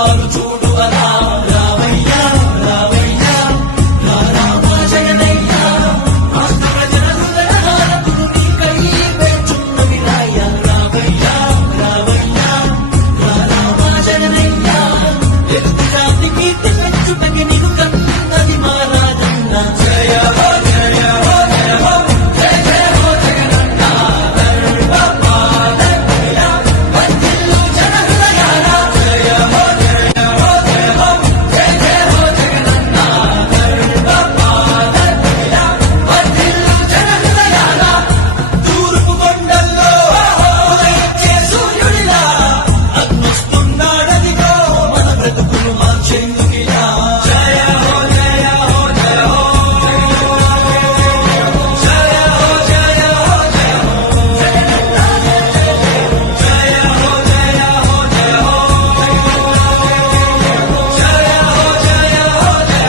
అందాలు చూడు అలా రావయ్యా రావయ్యా రామ జగనయ్య రాష్ట్ర ప్రజల హృదయాలకు నీకై వేచున్నవి రాయ రావయ్యా రావయ్యా రామ జగనయ్య తెలుగు జాతి కీర్తి పెంచుటకి నీకు కన్నది మా రాజన్న జయ హో జయ హో జయ హో జయ జయ హో జగనన్న గర్వపాదయ్య వందిల్లు జన హృదయాల జయ హో జయ హో జయ హో జయ జయ హో జగనన్న గర్వపాదయ్య వందిల్లు జన హృదయాల తూర్పు కొండల్లో ఉదయించే సూర్యుడిలా అగ్నిస్తున్నాడదిగో మన బ్రతుకులు మార్చేందుకిలా జయ హో జయ హో జయ హో జయ హో జయ హో జయ హో జయ హో జయ హో జయ హో జయ హో జయ హో జయ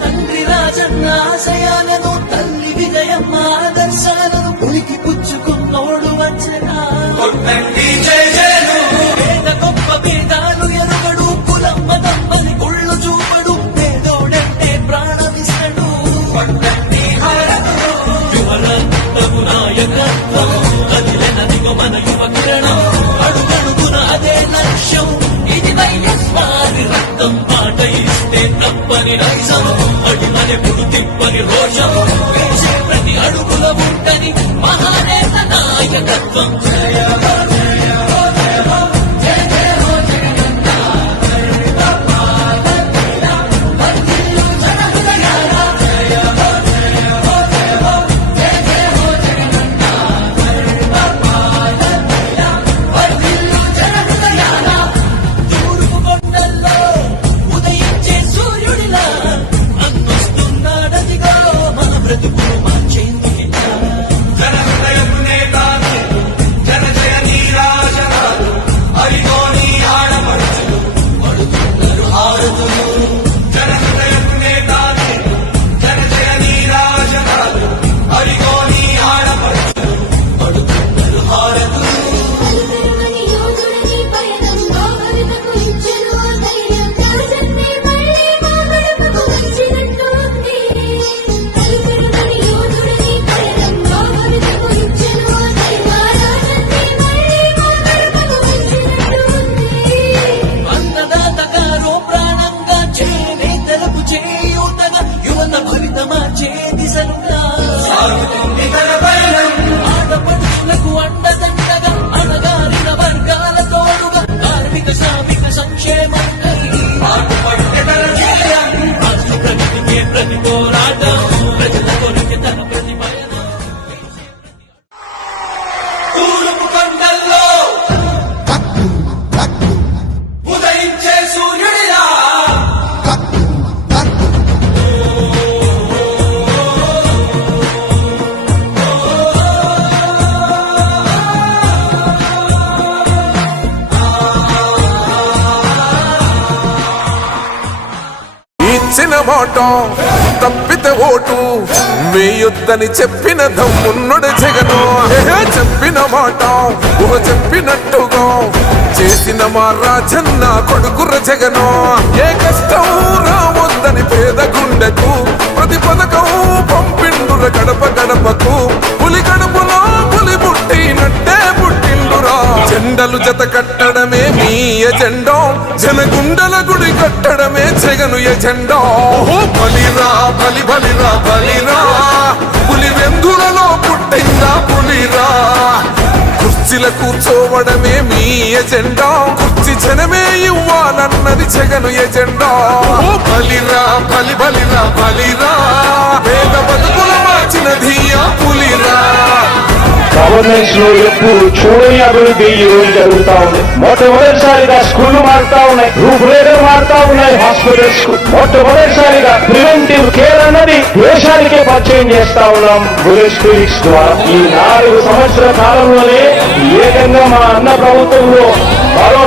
తండ్రి రాజన్న ఆశయాలను తల్లి విజయమ్మ ఆదర్శాలను ఉనికి పుచ్చుకున్నోడు వచ్చనా పేద గొప్ప భేదాలు ఎరుగడు కులమ్మ తమ్మని కుళ్ళు చూపడు పేదోడంటే ప్రాణమిస్తడు యువరత్నపు నాయకత్వం కదిలెనదిగో మన యువ కిరణం అడుగడుగున అదే లక్ష్యం ఇది వైఎస్వారి రక్తం పాట ఇస్తే తప్పని రక్షం అడిమనెప్పుడు తిప్పని రోషం వేసే ప్రతి అడుగుల ఉంటని మహానేత నాయకత్వం జయ హో జయ హో జయ హో జయ జయ హో జగనన్న గర్వపాదయ్య వందిల్లు జన హృదయాల జయ హో జయ హో జయ హో జయ జయ హో జగనన్న గర్వపాదయ్య వందిల్లు జన హృదయాల తూర్పు కొండల్లో ఉదయించే సూర్యుడిలా అన్నొస్తున్నాడదిగో మన బ్రతుకులు మార్చేందుకిలా జన హృదయపు నేత జన జయ నీరాజనాలు అరిగో నీ ఆడపడుచులు పడుతున్నారు హారతులు జన హృదయపు నేత జన జయ నీరాజనాలు అరిగో నీ ఆడపడుచులు పడుతున్నారు హారతులు అలుపెరుగని యోధుడని పయనంలో భవితకు ఇచ్చెను ఆ ధైర్యం రాజన్నే మళ్ళీ మా గడపకు వచ్చినట్టు ఉంది. అలుపెరుగని యోధుడని పయనంలో భవితకు ఇచ్చెను ఆ ధైర్యం రాజన్నే మళ్ళీ మా గడపకు వచ్చినట్టు ఉంది. అన్నదాత గారో ప్రాణంగా చేనేతలకు చేయూతగా యువత భవిత మార్చే దిశలుగా సాగుతుంది తన పయనం ఆడపడుచులకు అండదండగా అణగారిన వర్గాల తోడుగా కార్మిక శ్రామిక సంక్షేమంకై పాటుపడితే తన ధ్యేయం రాష్ట్ర ప్రగతికే ప్రతి పోరాటం ప్రజల కొరకే తన ప్రతి పయనం తూర్పు కొండల్లో ఉదయించే సూర్యుడిలా ఇచ్చిన మాట తప్పితే ఓటు వేయొద్దని చెప్పిన దమ్మున్నడు జగను చెప్పిన మాట చెప్పినట్టుగా చేసిన మా రాజన్న కొడుకుర జగను ఏ కష్టం రావద్దని పేద గుండెకు ప్రతి పథకం పంపిండుర గడప గడపకు పులి గడపలో పులి పుట్టినట్టే పుట్టిండురా జెండలు జత కట్టడమే మీ ఎజెండా జనగుండల గుడి కట్టడమే జగను ఎజెండా బలిరా బలి బలిరా బలిరా పులి వెందులలో పుట్టిందా పులిరా కుర్చీల కూర్చోవడమే మీ ఎజెండా, కుర్చీ జనమే ఇవ్వాలన్నది జగను ఎజెండా. ఓ బలిరా బలి బలిరా బలిరా, పేద బతుకుల మార్చినది ఆ పులిరా. గవర్నెన్స్ లో ఎప్పుడు చూడని అభివృద్ధి ఈ రోజు జరుగుతా ఉంది. మొట్టమొదటిసారిగా స్కూళ్లు మారుతా ఉన్నాయి, రూపురేఖలు మారుతా ఉన్నాయి. హాస్పిటల్స్ కు మొట్టమొదటిసారిగా ప్రివెంటివ్ కేర్ అన్నది దేశానికే పరిచయం చేస్తా ఉన్నాం బుల్లెట్ క్లినిక్స్ ద్వారా. ఈ 4 సంవత్సరాల కాలంలోనే ఏకంగా మా అన్న ప్రభుత్వంలో మరో